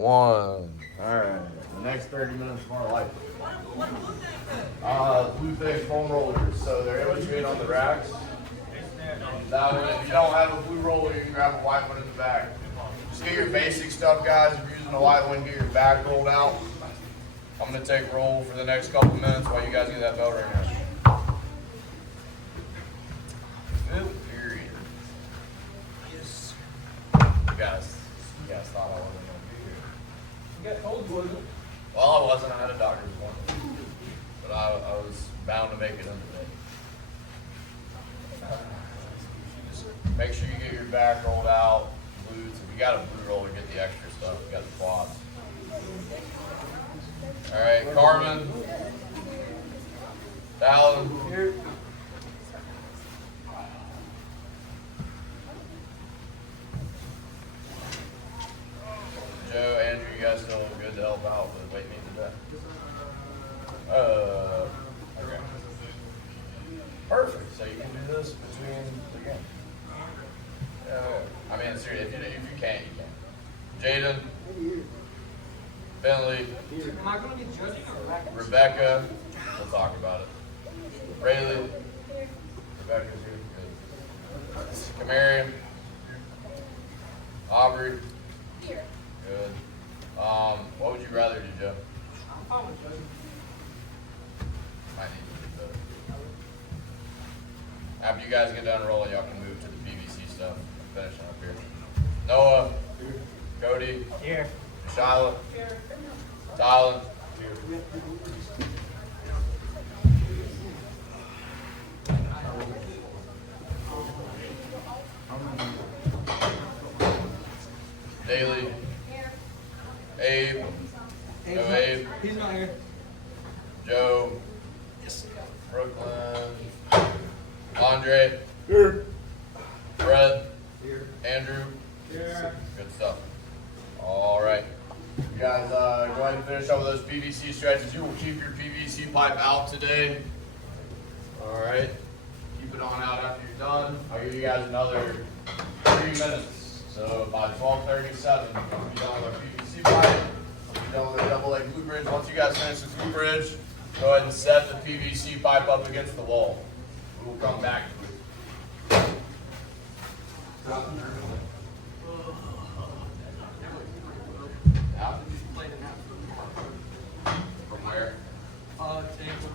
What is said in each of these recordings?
1. Alright, the next 30 minutes of our life. Blue face foam rollers. So they're in between on the racks. Now, if you don't have a blue roller, you can grab a white one in the back. Just get your basic stuff, guys. If you're using a white one, get your back rolled out. I'm going to take roll for the next couple minutes while you guys get that bell ring out. Good period. Yes. You guys thought I wasn't going to be here. You got cold, wasn't it? Well, I wasn't. I had a doctor's appointment. But I was bound to make it in today. Just make sure you get your back rolled out, boots. If you got a blue roller, get the extra stuff. You got the quads. All right, Carmen, Dallin, Here. Joe, Andrew, you guys still good to help out with weight meet today? Okay. Perfect. So you can do this between the game. I mean, seriously, if you can't, you can. Jaden, Bentley, Am I going to be judging or racking? Rebecca, we'll talk about it. Rayleigh, Rebecca's here. Good. Camarian, Aubrey, Here. good. What would you rather do, Joe? I'm fine with judging. Might need to do better. After you guys get done rolling, y'all can move to the PVC stuff. Finishing up here. Noah, Cody, Here. Shyla, Tylen, Daly, Abe, no Abe, He's not here. Joe, Brooklyn, Andre, Fred, Here. Andrew. Here. Good stuff. All right. You guys go ahead and finish up with those PVC stretches. You will keep your PVC pipe out today. All right. Keep it on out after you're done. I'll give you guys another 3 minutes. So by 12:37, we'll be done with our PVC pipe. We'll be done with our double leg glue bridge. Once you guys finish the glue bridge, go ahead and set the PVC pipe up against the wall. We will come back to it. Out. From where? Tampa.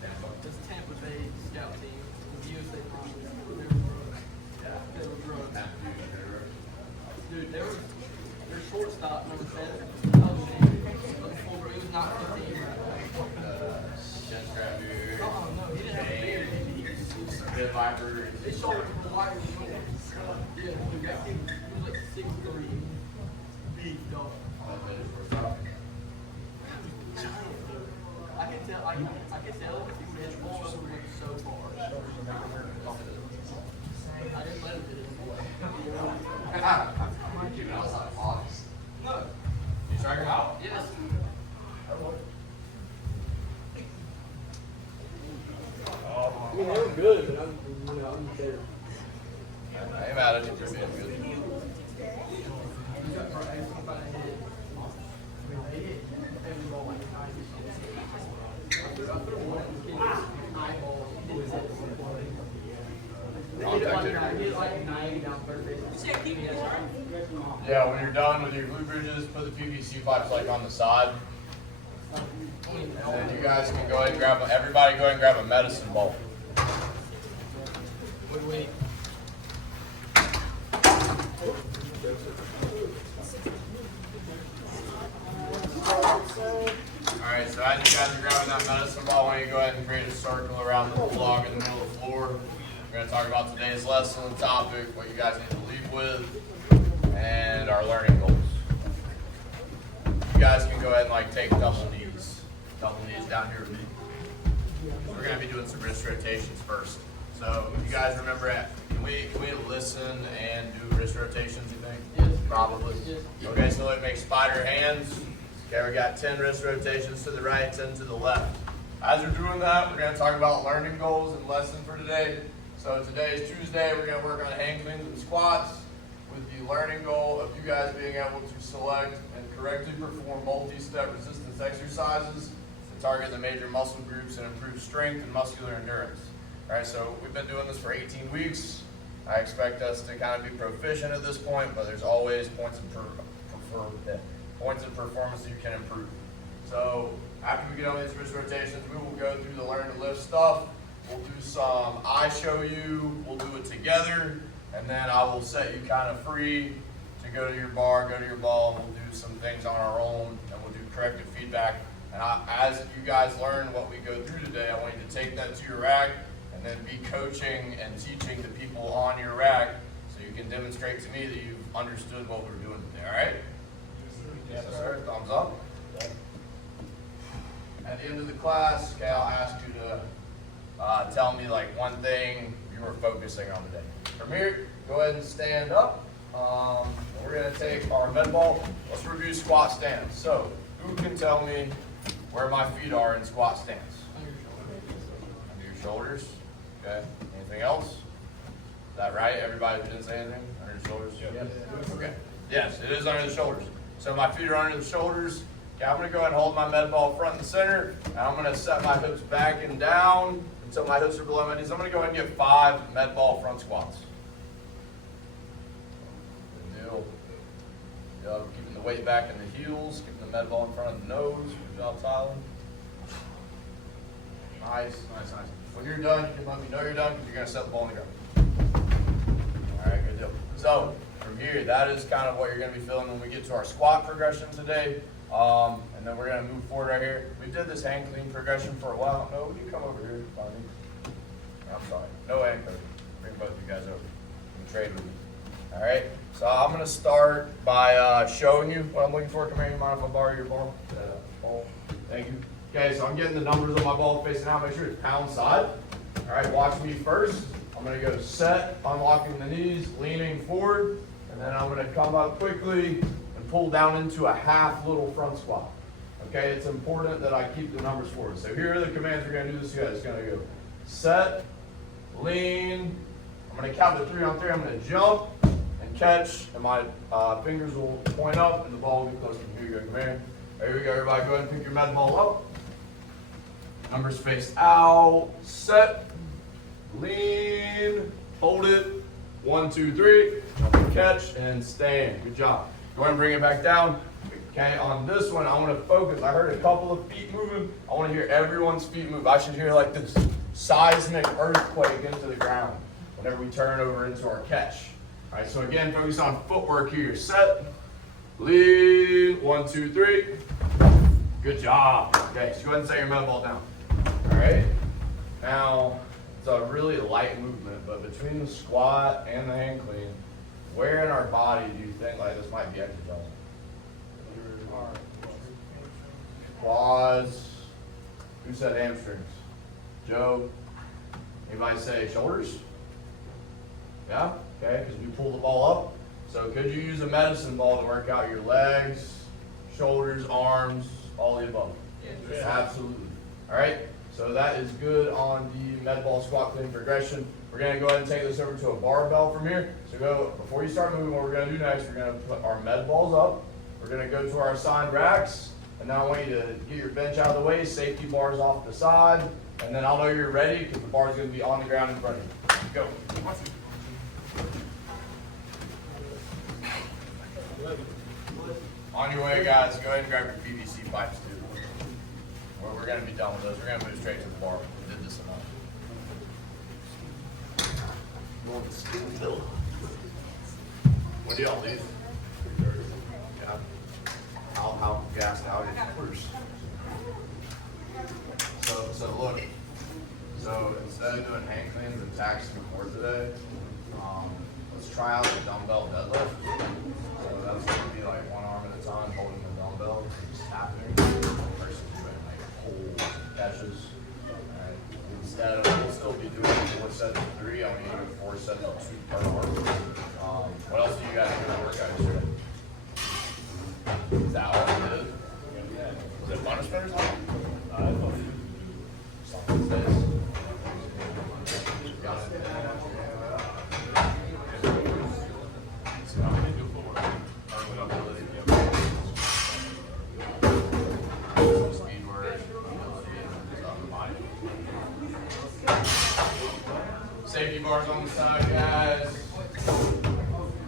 Tampa. It's Tampa Bay scout team. The USA Conference. They were drugs. Dude, they were their shortstop number 7. It was not 15. Shin scrap dude. Oh no, he didn't have a beard. Red Viper. They saw it from the wire. Yeah, he was like 6'3". Big dog. I can tell. I can tell if he hit ball went so far. I didn't let him hit it. No. You strike her out? Yes. I mean, they were good, but I'm better. I ain't mad at you for being good. Yeah, when you're done with your glue bridges, put the PVC pipes like on the side. And then you guys can go ahead and grab everybody go ahead and grab a medicine ball. Wait. Alright, so as you guys are grabbing that medicine ball, why don't you go ahead and create a circle around the log in the middle of the floor. We're going to talk about today's lesson topic, what you guys need to leave with, and our learning goals. You guys can go ahead and take double knees down here with me. We're going to be doing some wrist rotations first. So you guys remember, can we listen and do wrist rotations, you think? Yes. Probably. Yes. Okay, so it makes spider hands. Okay, we got 10 wrist rotations to the right, 10 to the left. As we're doing that, we're going to talk about learning goals and lesson for today. So today is Tuesday. We're going to work on hand cleans and squats. with the learning goal of you guys being able to select and correctly perform multi-step resistance exercises to target the major muscle groups and improve strength and muscular endurance. All right, so we've been doing this for 18 weeks. I expect us to kind of be proficient at this point, but there's always points of performance that you can improve. So after we get on these wrist rotations, we will go through the learn to lift stuff. We'll do some I show you, we'll do it together, and then I will set you kind of free to go to your bar, go to your ball, and we'll do some things on our own, and we'll do corrective feedback. And as you guys learn what we go through today, I want you to take that to your rack and then be coaching and teaching the people on your rack so you can demonstrate to me that you've understood what we're doing today, all right? Yes, sir. Thumbs up. At the end of the class, okay, I'll ask you to tell me like one thing you were focusing on today. From here, go ahead and stand up. We're going to take our med ball. Let's review squat stance. So, who can tell me where my feet are in squat stance? Under your shoulders. Okay. Anything else? Is that right? Everybody didn't say anything? Under your shoulders? Yes. Okay. Yes, it is under the shoulders. So my feet are under the shoulders. Okay, I'm going to go ahead and hold my med ball front and center. And I'm going to set my hips back and down until my hips are below my knees. I'm going to go ahead and get 5 med ball front squats. Good deal. Keeping the weight back in the heels, keeping the med ball in front of the nose. Good job, Tyler. Nice. When you're done, you can let me know you're done because you're going to set the ball on the ground. All right, good deal. So from here, that is kind of what you're going to be feeling when we get to our squat progression today. And then we're going to move forward right here. We did this hand clean progression for a while. No, would you come over here, Bonnie? I'm sorry. No hand clean. Bring both of you guys over. You can trade with me. All right. So I'm going to start by showing you what I'm looking for. Come here. You mind if I borrow your ball? Thank you. Okay, so I'm getting the numbers on my ball facing out. Make sure it's pound side. All right, watch me first. I'm going to go set, unlocking the knees, leaning forward, and then I'm going to come up quickly and pull down into a half little front squat. Okay, it's important that I keep the numbers forward. So here are the commands we're going to do this together. It's going to go set, lean. I'm going to count to 3 on 3. I'm going to jump and catch, and my fingers will point up, and the ball will be close to me. Here you go, come here. There we go, everybody. Go ahead and pick your med ball up. Numbers faced out. Set, lean, hold it. 1, 2, 3. Jump and catch and stand. Good job. Go ahead and bring it back down. Okay, on this one, I want to focus. I heard a couple of feet moving. I want to hear everyone's feet move. I should hear like this seismic earthquake into the ground whenever we turn over into our catch. All right, so again, focus on footwork here. Set, lean, 1, 2, 3. Good job. Okay, so go ahead and set your med ball down. All right, now it's a really light movement, but between the squat and the hand clean, where in our body do you think like this might be exercising? Quads. Who said hamstrings? Joe? Anybody say shoulders? Yeah? Okay, because we pull the ball up. So could you use a medicine ball to work out your legs, shoulders, arms, all the above? Yes. Absolutely. All right, so that is good on the med ball squat clean progression. We're going to go ahead and take this over to a barbell from here. So before you start moving, what we're going to do next, we're going to put our med balls up. We're going to go to our assigned racks. And now I want you to get your bench out of the way, safety bars off the side, and then I'll know you're ready because the bar is going to be on the ground in front of you. Go. On your way, guys, go ahead and grab your PVC pipes, too. We're going to be done with those. We're going to move straight to the bar. We did this enough. What do y'all leave? Yeah. How gassed out is So look. So instead of doing hand cleans and tacks and core today, let's try out the dumbbell deadlift. So that's going to be like one arm at a time holding the dumbbell, just tapping. Versus doing like pull catches. Alright. Instead of, we'll still be doing 4 sets of 3. I'm going to do 4 sets of 2 per arm. What else do you guys do to work out yesterday? Is that all it is? Is it punishment or something? Something says. Got it. side, guys.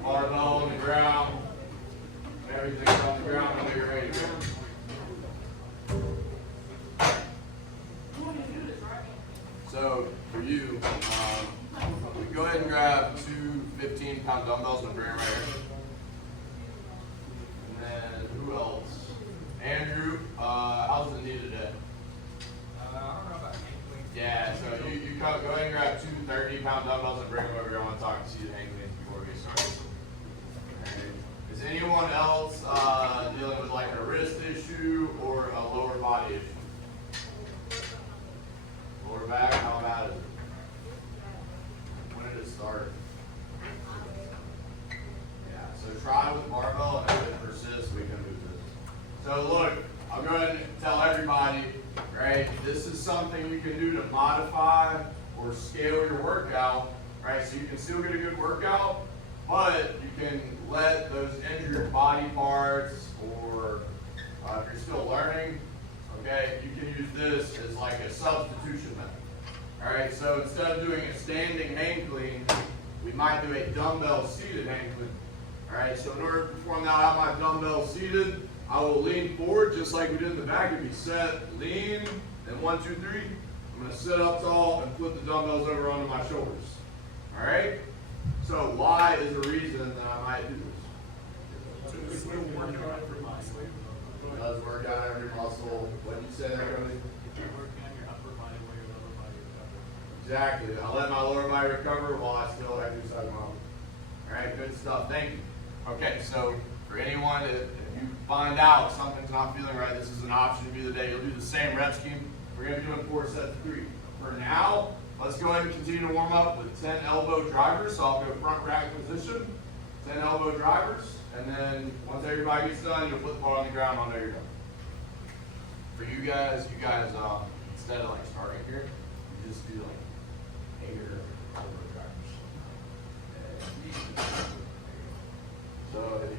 Barbell on the ground. Everything's on the ground when you're ready to go. So for you, go ahead and grab two 15-pound dumbbells and bring them right here. And then who else? Andrew, how's the knee today? I don't know about ankle. Yeah, so you go ahead and grab two 30-pound dumbbells and bring them over here. I want to talk to you ankle before we get started. Right. Is anyone else dealing with like a wrist issue or a lower body issue? Lower back, how bad is it? When did it start? Yeah, so try with barbell, and if it persists, we can move this. So look, I'll go ahead and tell everybody, right, this is something you can do to modify or scale your workout, right? So you can still get a good workout, but you can let those injured body parts, or if you're still learning, okay, you can use this as like a substitution method. All right, so instead of doing a standing hang clean, we might do a dumbbell seated hang clean. All right, so in order to perform that, I have my dumbbell seated. I will lean forward just like we did in the back. If you set, lean, and 1, 2, 3. I'm going to sit up tall and flip the dumbbells over onto my shoulders. All right? So why is the reason that I might do this? It will work out every muscle. It does work out every muscle. What did you say there, Cody? You're working on your upper body while your lower body recovers. Exactly. I let my lower body recover while I still exercise my upper. All right, good stuff. Thank you. Okay, so for anyone, if you find out something's not feeling right, this is an option to do the day. You'll do the same rep scheme. We're going to do it in 4 sets of 3. For now, let's go ahead and continue to warm up with 10 elbow drivers. So I'll go front rack position, 10 elbow drivers, and then once everybody gets done, you'll put the bar on the ground. I'll know you're done. For you guys, instead of like starting here, you just do like 8 elbow drivers. So if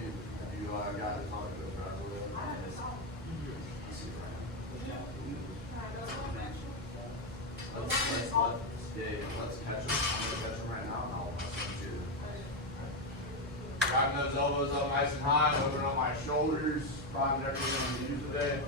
you got to talk to those guys, let's catch them. I'm going to catch them right now, and I'll send you. Driving those elbows up nice and high, opening up my shoulders, probably everything I'm going to use today.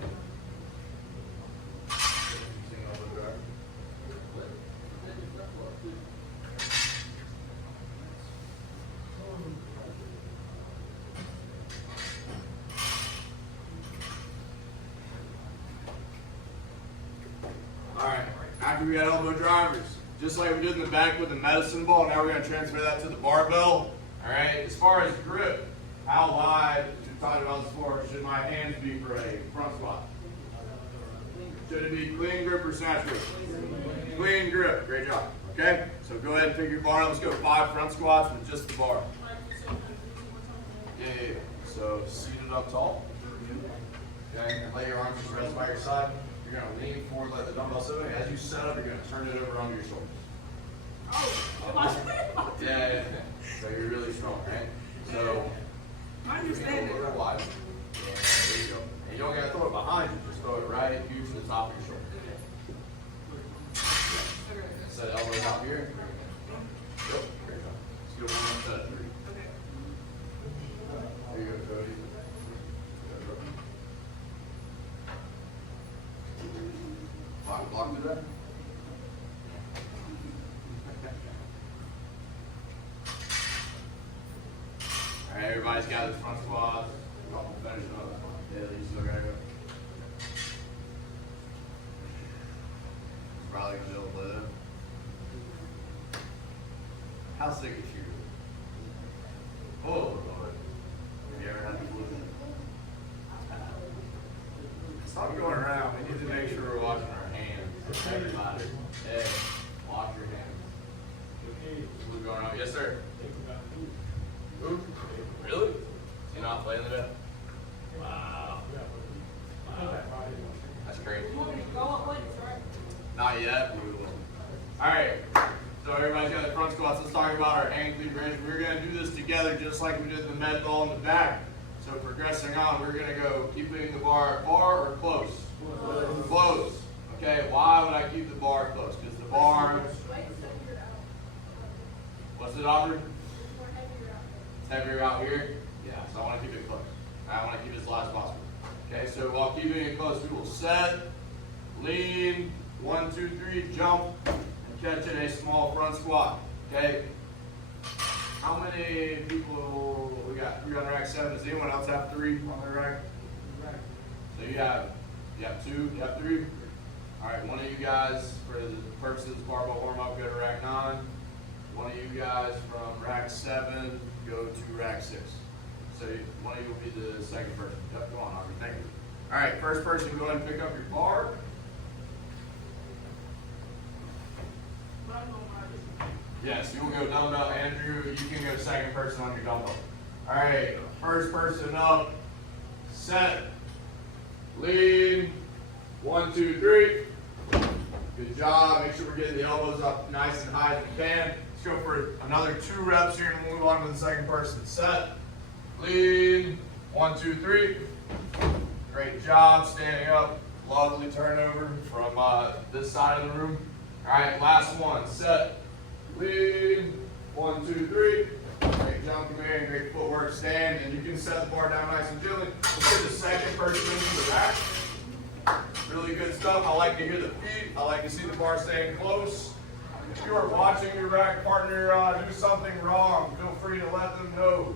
Alright, after we got elbow drivers, just like we did in the back with the medicine ball, now we're going to transfer that to the barbell. Alright, as far as grip, how wide, we've talked about this before, should my hands be for a front squat? Should it be clean grip or snatch grip? Clean grip, great job. Okay, so go ahead and pick your bar. Let's go 5 front squats with just the bar. Yeah. So seated up tall. Okay, and lay your arms just rest by your side. You're going to lean forward, let the dumbbell sit. As you set up, you're going to turn it over onto your shoulders. Oh, Yeah. So you're really strong, right? So I you're understand a it. little wide. Yeah, there you go. And you don't got to throw it behind you. Just throw it right here to the top of your shoulder. Set elbows out here. Yep. Great job. Let's go 1 set of 3. There you go, Cody. Block to that. Alright, everybody's got his front squats. Finish up. Yeah, you still gotta go. Probably gonna be able to live. How sick is you? Oh, Lord. Have you ever had the flu? Stop going around. We need to make sure we're washing our hands. Everybody. Hey, wash your hands. Flu going on? Yes, sir. Who? Really? Is he not playing today? Wow. That's crazy. Not yet. We will. Alright. So everybody's got the front squats. Let's talk about our hang clean bench. We're going to do this together just like we did the med ball in the back. So progressing on, we're going to go keeping the bar far or close? Close. Okay, why would I keep the bar close? Because the bar, What's it, Aubrey? Heavier out here? Yeah, so I want to keep it close. I want to keep it as light as possible. Okay, so while keeping it close, we will set, lean, 1, 2, 3, jump, and catch it a small front squat. Okay? How many people, we got 3 on rack 7. Does anyone else have 3 on their rack? So you have 2, you have 3? All right, one of you guys, for the purposes of barbell warm-up, go to rack 9. One of you guys from rack 7, go to rack 6. So one of you will be the second person. Yep, go on, Aubrey. Thank you. All right, first person, go ahead and pick up your bar. Yes, you will go dumbbell. Andrew, you can go second person on your dumbbell. All right, first person up. Set. Lean. 1, 2, 3. Good job. Make sure we're getting the elbows up nice and high as we can. Let's go for another 2 reps here and move on to the second person. Set. Lean. 1, 2, 3. Great job. Standing up. Lovely turnover from this side of the room. All right, last one. Set. Lean. 1, 2, 3. Great jumping man, great footwork. Stand, and you can set the bar down nice and gently. Let's get the second person into the rack. Really good stuff. I like to hear the feet. I like to see the bar staying close. If you are watching your rack partner do something wrong, feel free to let them know.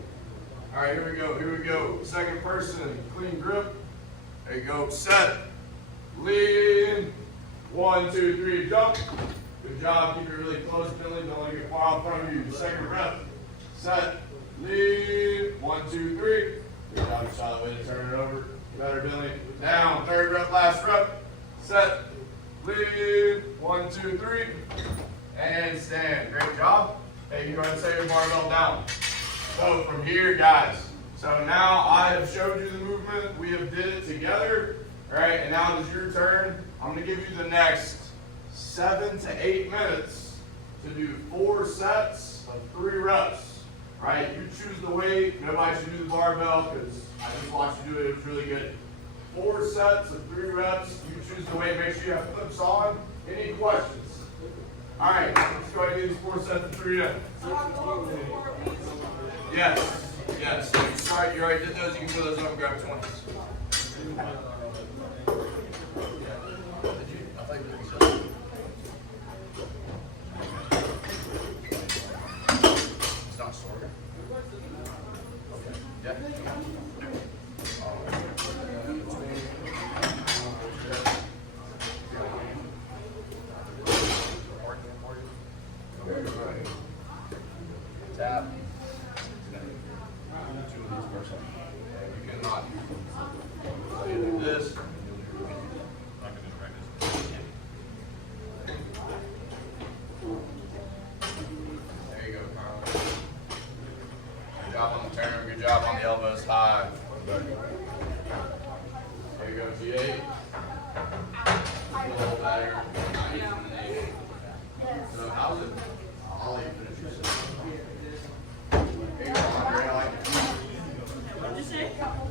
All right, here we go. Here we go. Second person, clean grip. There you go. Set. Lean. 1, 2, 3, jump. Good job. Keep it really close, Billy. Don't let it get far in front of you. Second rep. Set. Lean. 1, 2, 3. Good job. You saw the way to turn it over. Better, Billy. Down. Third rep, last rep. Set. Lean. 1, 2, 3. And stand. Great job. Hey, you go ahead and set your barbell down. So from here, guys. So now I have showed you the movement. We have did it together. All right, and now it is your turn. I'm going to give you the next 7 to 8 minutes to do 4 sets of 3 reps. All right, you choose the weight. Nobody should do the barbell because I just watched you do it. It was really good. 4 sets of 3 reps. You choose the weight. Make sure you have clips on. Any questions? All right, let's go ahead and do these 4 sets of 3 reps. Yes, yes. All right, you already did those. You can fill those up and grab 20s. I think that's it's not sore. Okay. Yeah. Tap. You cannot. So you do this. There you go, Carl. Good job on the turn. Good job on the elbows high. There you go, G8. A little better. So how's it? I'll let you finish your set. There you go, Andre. I like it. What'd you say?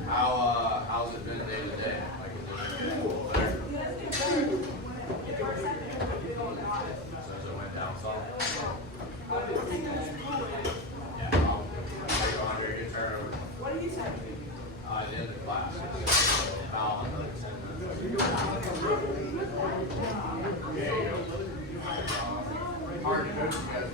How's it been day to day? Like, is it getting a little better? So it went down some? Yeah, there you go, Andre. Good turnover. What did you say? At the end of the class. About another 10 minutes. There you go. Hard to coach you guys.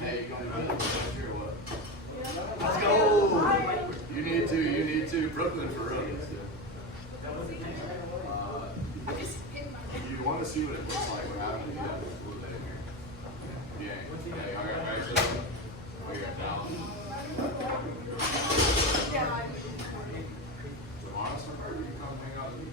Hey, you going to do it? Sure, what? Let's go! You need to. Brooklyn for real. If you want to see what it looks like, we're having to do that a little bit in here. Yeah. Okay, I got right there. We got down. Tomorrow, somewhere you come hang out with me.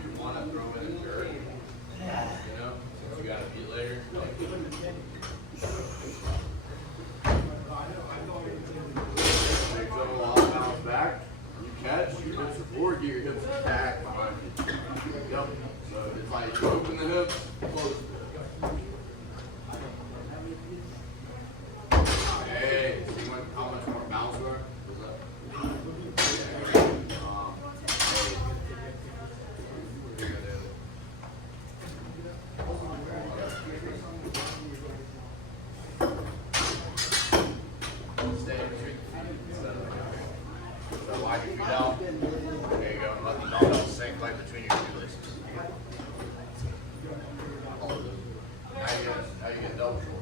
You want to throw in a dirt, you know, since you got to eat later. Make double off, bounce back. You catch, your hips are forward, get your hips back behind you. Yep. So it's like you open the hips, close the Hey, see how much more bounce we are? What's up? Yeah. Hey. Here you go, David. Stay in between the feet instead of so wide your feet out. There you go. And let the dumbbell sink right between your shoelaces. All of those. Now you get double shoulders.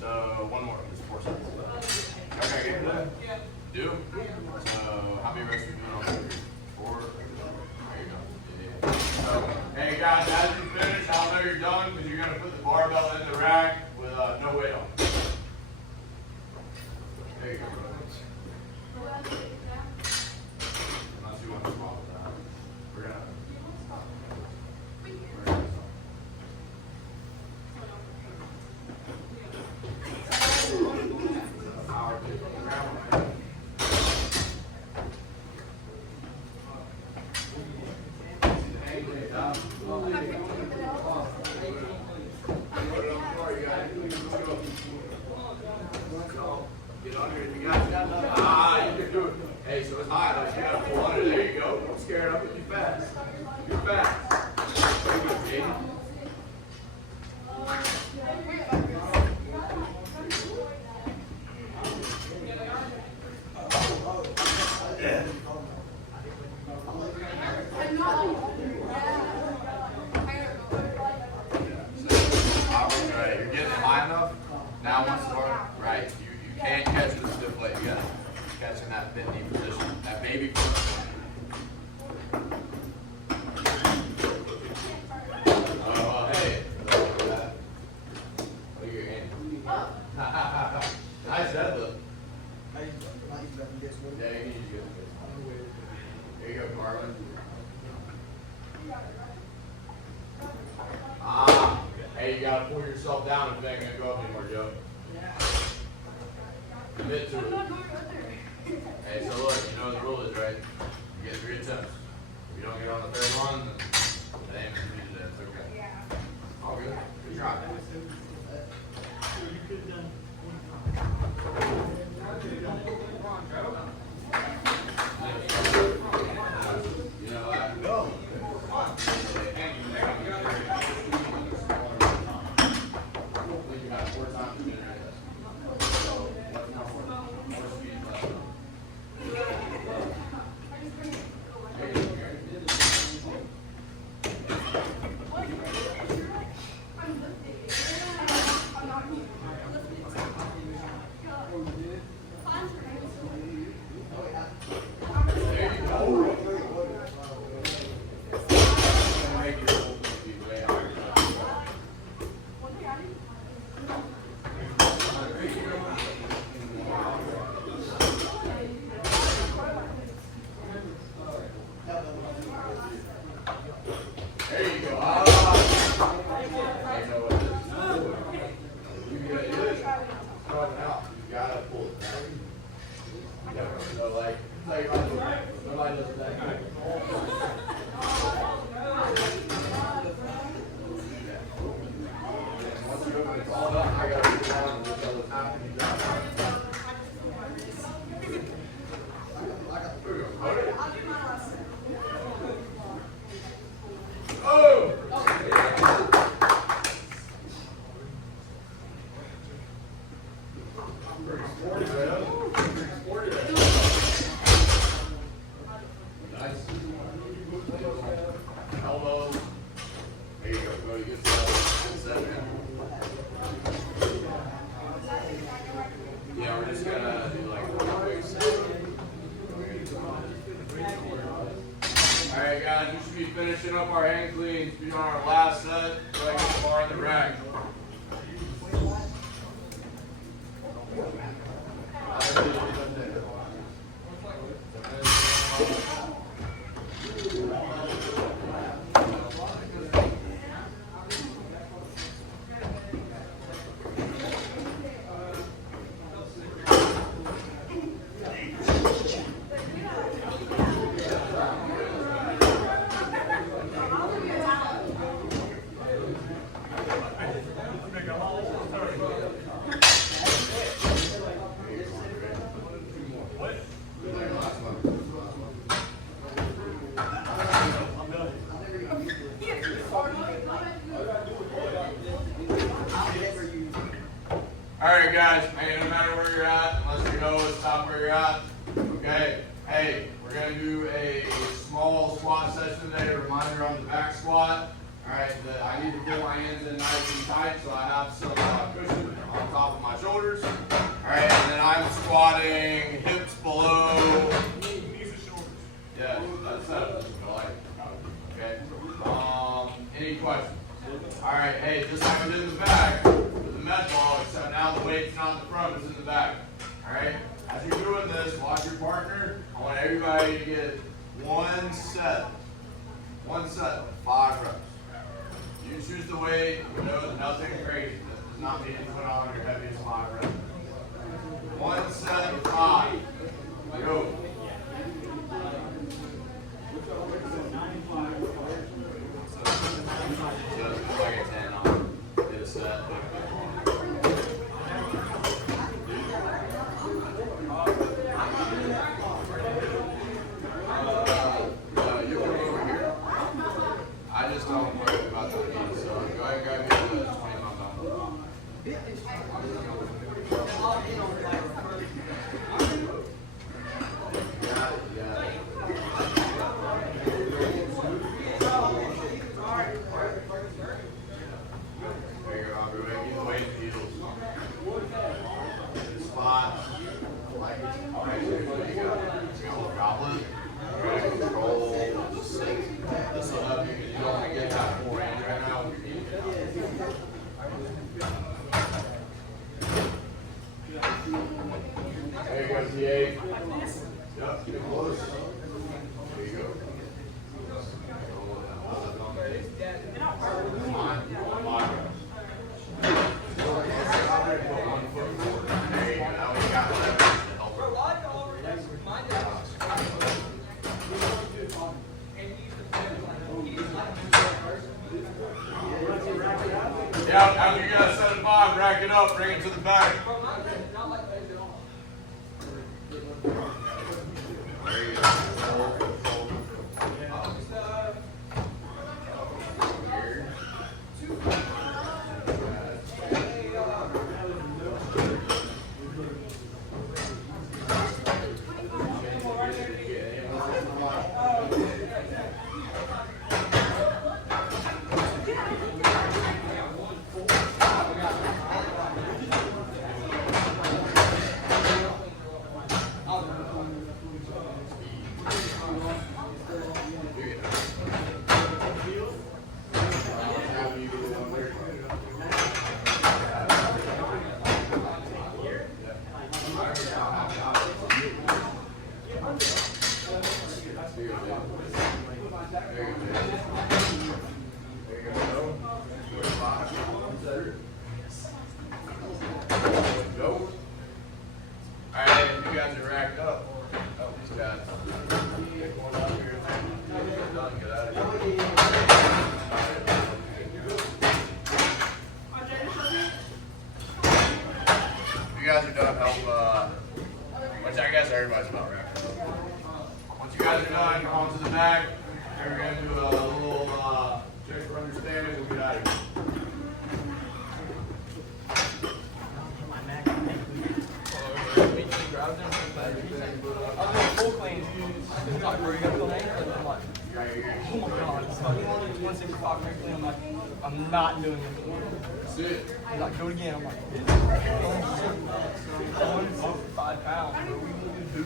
So one more, just 4 seconds. Okay, get that? Do? So how many reps are you doing on that? 4? There you go. Yeah. So, hey guys, as you finish, I'll know you're done because you're gonna put the barbell in the rack with no weight on. There you go, bro. Unless you want to swap with that. We're gonna. Get under it, you got it. Ah, you can do it. Hey, so it's high, though, so you gotta pull under. There you go. Don't scare it up with you fast. You're fast. Very good, Jaden. Right, you're getting it high enough. Now once the bar, right, you can't catch with a stiff leg. You gotta catch in that bent knee position, that baby foot. Hey, look at that. Look at your hand. Nice deadlift. Yeah, you can use it. There you go, Carlin. Ah, hey, you gotta pull yourself down if it ain't gonna go up anymore, Joe. Commit to it. Hey, so look, you know what the rule is, right? You get 3 attempts. If you don't get on the 3rd one, then it ain't gonna be today. It's okay. All good. Good try. You know, I can go. You got 4 times to generate this. So, more speed left. There you go. Ah. You know what this is. You gotta do this. Throw it out. You gotta pull it down. Yeah, so like nobody does that. Once you open it all up, I gotta put it on and just tell the top and you drop it. Here we go. Hold it. Oh! Pretty sporty, man. Pretty sporty. Nice. Alright guys, we should be finishing up our hand cleans, be on our last set, so I get the bar in the rack. Alright guys, hey, no matter where you're at, unless you know stop where you're at, okay? Hey, we're going to do a small squat session today, a reminder on the back squat. Alright, I need to pull my hands in nice and tight so I have some cushion on top of my shoulders. Alright, and then I'm squatting hips below. Yeah, that's it. I like it. Okay. Any questions? Alright, hey, just like I did in the back with the med ball, except now the weight's not in the front, it's in the back. Alright? As you're doing this, watch your partner. I want everybody to get one set. One set, 5 reps. You choose the weight, you know, nothing crazy. This does not mean you put on your heaviest 5 reps. One set of 5. Go. Just like a 10 on. Get a set. You come over here. I just don't worry about the knees, so go ahead and grab me the 20 pound dumbbell. There you go, I'll be ready. Keep the weight in the heels. Good spot. Like it. Alright, so there you go. You got a little goblet. Alright, control the sink. This will help you because you don't want to get that full range right now with your knees. There you go, T8. Yep, get close. There you go. Come on, 5 reps. There you go, now we got that to help. Yeah, after you got a set of 5, rack it up, bring it to the back. There you go. Go. Alright, if you guys are racked up, oh, these guys. Take one out here. Get done, get out of here. If you guys are done, help, which I guess everybody's about racked up. Once you guys are done, on to the back. And we're going to do a little check for understanding. We'll get out of here. Oh my god, it's like 165 quickly. I'm like, I'm not doing it. That's it. He's like, do it again. I'm like, 165 pounds. What are we going to do?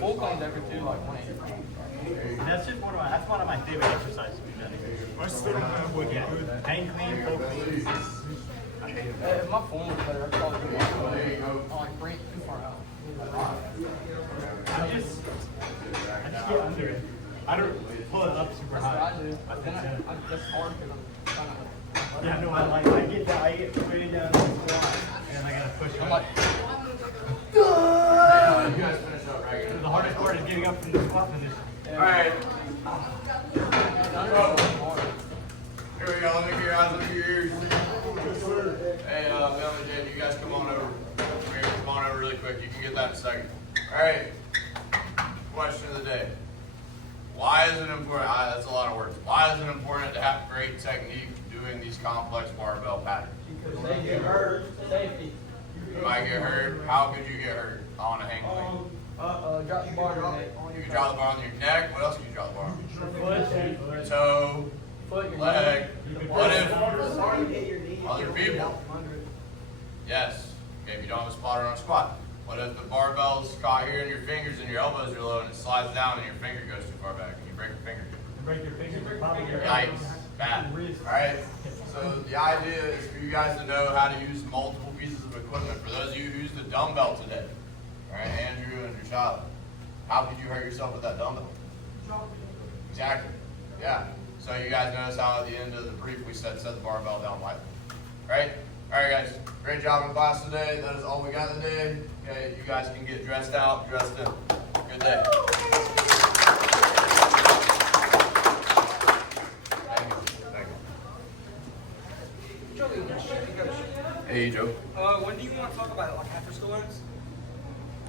Full comes every two, like 180. That's just that's one of my favorite exercises we've done. I still don't have like a good. Hang clean, pull clean. If my form was better, I'd probably do it. I like bring it too far out. I just get under it. I don't pull it up super That's what high. I do. But then that's hard because I'm trying to. Yeah, no, I get that. I get way down in the squat, and I gotta push I'm up. like, You guys finish up right here. The hardest part is getting up from the squat position. Alright, hard. here we go. Let me get your eyes, look at your ears. Hey, Bill and Jay, you guys come on over. Here, come on over really quick. You can get that in a second. Alright, question of the day. Why is it important? That's a lot of words. Why is it important to have great technique doing these complex barbell patterns? Because they get hurt. Safety. You might get hurt. How could you get hurt on a hang clean? Drop the bar on your neck. You can draw the bar on your neck. What else can you draw the bar on? Foot. Toe, Foot. Your leg. What if knee. other people? Yes. Okay, if you don't have a spotter on a squat. What if the barbell's caught here in your fingers and your elbows are low and it slides down and your finger goes too far back and you break your finger? Break your fingers, probably your Yikes. Bad. Alright? So the idea is for you guys to know how to use multiple pieces of equipment. For those of you who use the dumbbell today, alright, Andrew and Rashad, how could you hurt yourself with that dumbbell? Exactly. Yeah. So you guys notice how at the end of the brief we said set the barbell down lightly. Right? Alright guys, great job in class today. That is all we got today. Okay, you guys can get dressed out, dressed in. Good day. Thank you. Thank you. Hey Joe. When do you want to talk about it? Like after school ends?